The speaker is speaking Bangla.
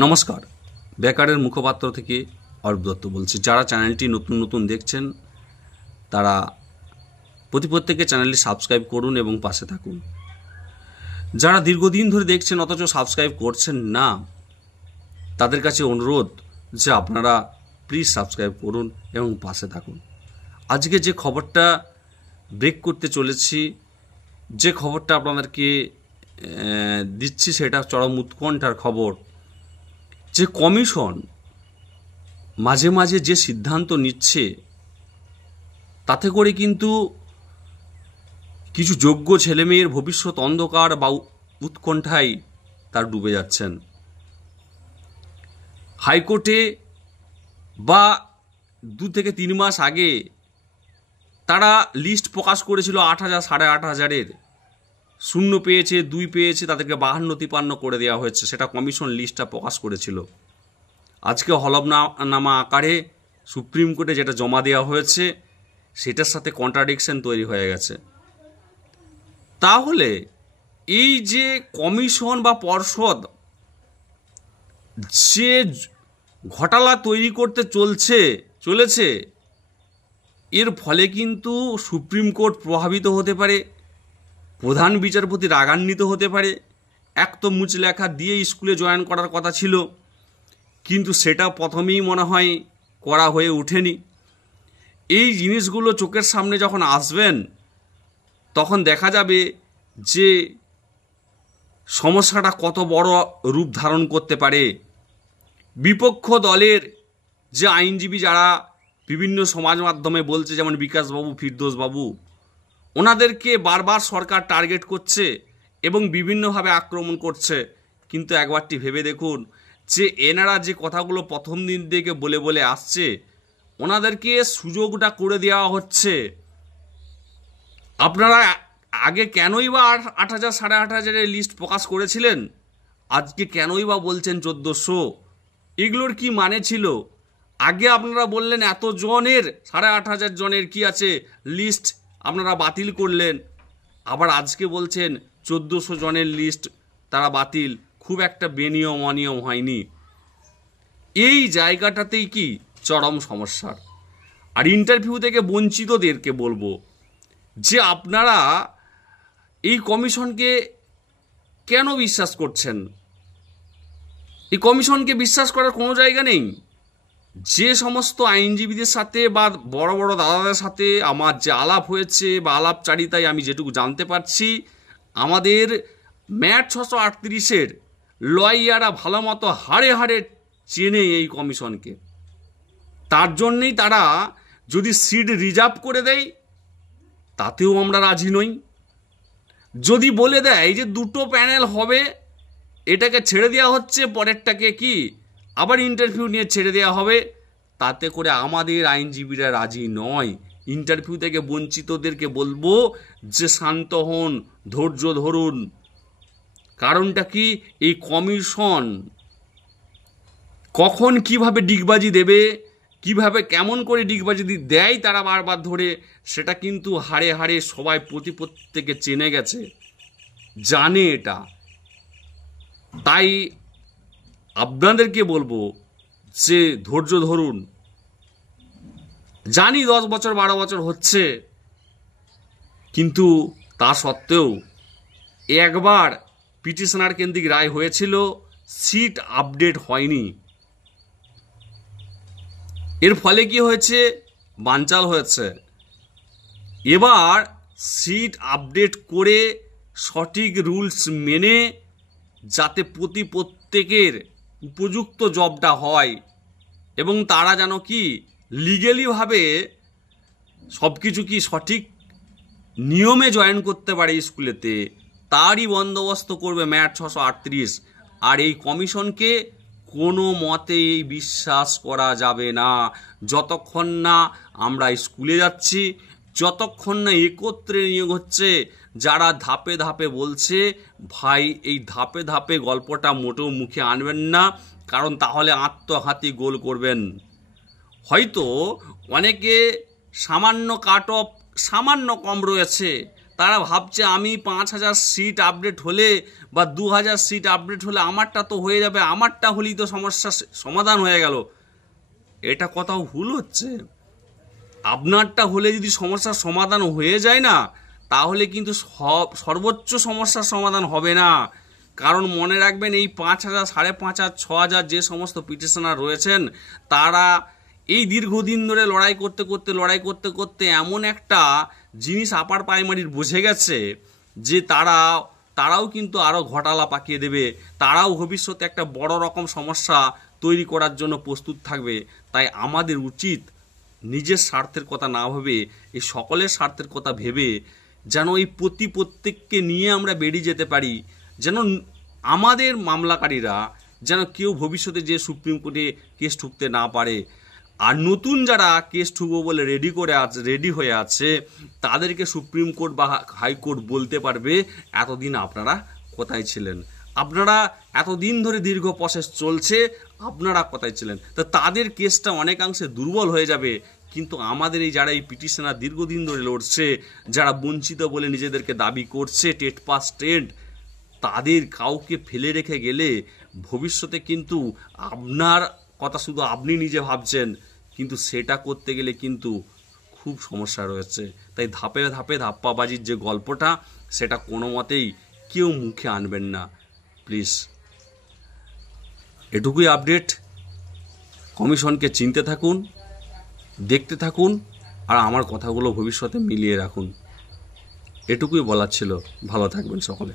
নমস্কার, বেকারের মুখপাত্র থেকে অরূপ দত্ত বলছি। যারা চ্যানেলটি নতুন নতুন দেখছেন তারা প্রত্যেকে চ্যানেলটি সাবস্ক্রাইব করুন এবং পাশে থাকুন। যারা দীর্ঘদিন ধরে দেখছেন অথচ সাবস্ক্রাইব করছেন না, তাদের কাছে অনুরোধ যে আপনারা প্লিজ সাবস্ক্রাইব করুন এবং পাশে থাকুন। আজকে যে খবরটা ব্রেক করতে চলেছি, যে খবরটা আপনাদেরকে দিচ্ছি, সেটা চরম উৎকণ্ঠার খবর। যে কমিশন মাঝে মাঝে যে সিদ্ধান্ত নিচ্ছে, তাতে করে কিন্তু কিছু যোগ্য ছেলেমেয়ের ভবিষ্যৎ অন্ধকার বা উৎকণ্ঠায় তার ডুবে যাচ্ছেন। হাইকোর্টে বা 2 থেকে 3 মাস আগে তারা লিস্ট প্রকাশ করেছিল 8,000 8,500-এর। 0 পেয়েছে, 2 পেয়েছে, তাদেরকে 52-53 করে দেওয়া হয়েছে। সেটা কমিশন লিস্টটা প্রকাশ করেছিল। আজকে হলফনামা আকারে সুপ্রিম কোর্টে যেটা জমা দেওয়া হয়েছে, সেটার সাথে কন্ট্রাডিকশন তৈরি হয়ে গেছে। তাহলে এই যে কমিশন বা পর্ষদ যে ঘোটালা তৈরি করতে চলেছে, এর ফলে কিন্তু সুপ্রিম কোর্ট প্রভাবিত হতে পারে, প্রধান বিচারপতি রাগান্বিত হতে পারে। এক তো মুচলেখা দিয়ে স্কুলে জয়েন করার কথা ছিল, কিন্তু সেটা প্রথমেই মনে হয় করা হয়ে ওঠেনি। এই জিনিসগুলো চোখের সামনে যখন আসবেন, তখন দেখা যাবে যে সমস্যাটা কত বড় রূপ ধারণ করতে পারে। বিপক্ষ দলের যে আইনজীবী যারা বিভিন্ন সমাজ মাধ্যমে বলছে, যেমন বিকাশবাবু, ফিরদৌসবাবু, ওনাদেরকে বারবার সরকার টার্গেট করছে এবং বিভিন্নভাবে আক্রমণ করছে। কিন্তু একবারটি ভেবে দেখুন যে এনারা যে কথাগুলো প্রথম দিন থেকে বলে বলে আসছে, ওনাদেরকে সুযোগটা করে দেওয়া হচ্ছে। আপনারা আগে কেনই বা 8,000 8,500-এর লিস্ট প্রকাশ করেছিলেন? আজকে কেনই বা বলছেন 1,400? এগুলোর কি মানে ছিল? আগে আপনারা বললেন এত জনের, 8,500 জনের কি আছে লিস্ট আপনারা বাতিল করলেন, আবার আজকে বলছেন 1,400 জনের লিস্ট তারা বাতিল। খুব একটা বেনিয়ম অনিয়ম হয়নি। এই জায়গাটাতেই কি চরম সমস্যার। আর ইন্টারভিউ থেকে বঞ্চিতদেরকে বলবো যে আপনারা এই কমিশনকে কেন বিশ্বাস করছেন? এই কমিশনকে বিশ্বাস করার কোনো জায়গা নেই। যে সমস্ত আইনজীবীদের সাথে বা বড় বড় দাদাদের সাথে আমার যে আলাপ হয়েছে বা আলাপচারিতায় আমি যেটুকু জানতে পারছি, আমাদের ম্যাট 638-এর লয়াররা ভালো মতো হাড়ে হাড়ে চেনে এই কমিশনকে। তার জন্যেই তারা যদি সিট রিজার্ভ করে দেয়, তাতেও আমরা রাজি নই। যদি বলে দেয় যে 2টো প্যানেল হবে, এটাকে ছেড়ে দেওয়া হচ্ছে, পরেরটাকে কি আবার ইন্টারভিউ নিয়ে ছেড়ে দেওয়া হবে, তাতে করে আমাদের আইনজীবীরা রাজি নয়। ইন্টারভিউ থেকে বঞ্চিতদেরকে বলবো যে শান্ত হন, ধৈর্য ধরুন। কারণটা কি, এই কমিশন কখন কিভাবে ডিগবাজি দেবে, কিভাবে কেমন করে ডিগবাজি দেয় তারা বারবার ধরে, সেটা কিন্তু হাড়ে হাড়ে সবাই প্রত্যেকে চেনে গেছে, জানে এটা। তাই আপনাদেরকে বলবো যে ধৈর্য ধরুন। জানি 10 বছর 12 বছর হচ্ছে, কিন্তু তা সত্ত্বেও একবার পিটিশনার কেন্দ্রিক রায় হয়েছিল, সিট আপডেট হয়নি। এর ফলে কি হয়েছে? বানচাল হয়েছে। এবার সিট আপডেট করে সঠিক রুলস মেনে যাতে প্রত্যেকের উপযুক্ত জবটা হয় এবং তারা যেন কি লিগেলিভাবে সব কিছু কি সঠিক নিয়মে জয়েন করতে পারে স্কুলেতে, তারই বন্দোবস্ত করবে ম্যাট 638। আর এই কমিশনকে কোনো মতেই বিশ্বাস করা যাবে না যতক্ষণ না আমরা স্কুলে যাচ্ছি, যতক্ষণ না একত্রে নিয়োগ হচ্ছে। যারা ধাপে ধাপে বলছে, ভাই এই ধাপে ধাপে গল্পটা মোটেও মুখে আনবেন না, কারণ তাহলে আত্মঘাতী গোল করবেন। হয়তো অনেকে সামান্য কাট অফ সামান্য কম রয়েছে, তারা ভাবছে আমি 5,000 সিট আপডেট হলে বা 2,000 সিট আপডেট হলে আমারটা তো হয়ে যাবে, আমারটা হলেই তো সমস্যার সমাধান হয়ে গেল। এটা কথাও ভুল হচ্ছে। আপনারটা হলে যদি সমস্যার সমাধান হয়ে যায় না, তাহলে কিন্তু সর্বোচ্চ সমস্যার সমাধান হবে না। কারণ মনে রাখবেন, এই 5,000, 5,500, 6,000 যে সমস্ত পিটিশনার রয়েছেন, তারা এই দীর্ঘদিন ধরে লড়াই করতে করতে এমন একটা জিনিস আপার প্রাইমারির বুঝে গেছে যে তারাও কিন্তু আরও ঘটালা পাকিয়ে দেবে, তারাও ভবিষ্যতে একটা বড় রকম সমস্যা তৈরি করার জন্য প্রস্তুত থাকবে। তাই আমাদের উচিত নিজের স্বার্থের কথা না ভেবে এই সকলের স্বার্থের কথা ভেবে যেন এই প্রত্যেককে নিয়ে আমরা বেরিয়ে যেতে পারি, যেন আমাদের মামলাকারীরা যেন কেউ ভবিষ্যতে যে সুপ্রিম কোর্টে কেস ঠুকতে না পারে। আর নতুন যারা কেস ঠুকবো বলে রেডি হয়ে আছে, তাদেরকে সুপ্রিম কোর্ট বা হাইকোর্ট বলতে পারবে এতদিন আপনারা কোথায় ছিলেন, আপনারা এতদিন ধরে দীর্ঘ প্রসেস চলছে, আপনারা কোথায় ছিলেন। তো তাদের কেসটা অনেকাংশে দুর্বল হয়ে যাবে। কিন্তু আমাদের এই যারা এই পিটিশনার দীর্ঘদিন ধরে লড়ছে, যারা বঞ্চিত বলে নিজেদেরকে দাবি করছে, টেট পাস টেট, তাদের কাউকে ফেলে রেখে গেলে ভবিষ্যতে কিন্তু আপনার কথা শুধু আপনি নিজে ভাবছেন, কিন্তু সেটা করতে গেলে কিন্তু খুব সমস্যা রয়েছে। তাই ধাপে ধাপে ধাপ্পাবাজির যে গল্পটা, সেটা কোনো মতেই কেউ মুখে আনবেন না প্লিজ। এটুকুই আপডেট। কমিশনকে চিনতে থাকুন, দেখতে থাকুন, আর আমার কথাগুলো ভবিষ্যতে মিলিয়ে রাখুন। এটুকুই বলার ছিল। ভালো থাকবেন সকলে।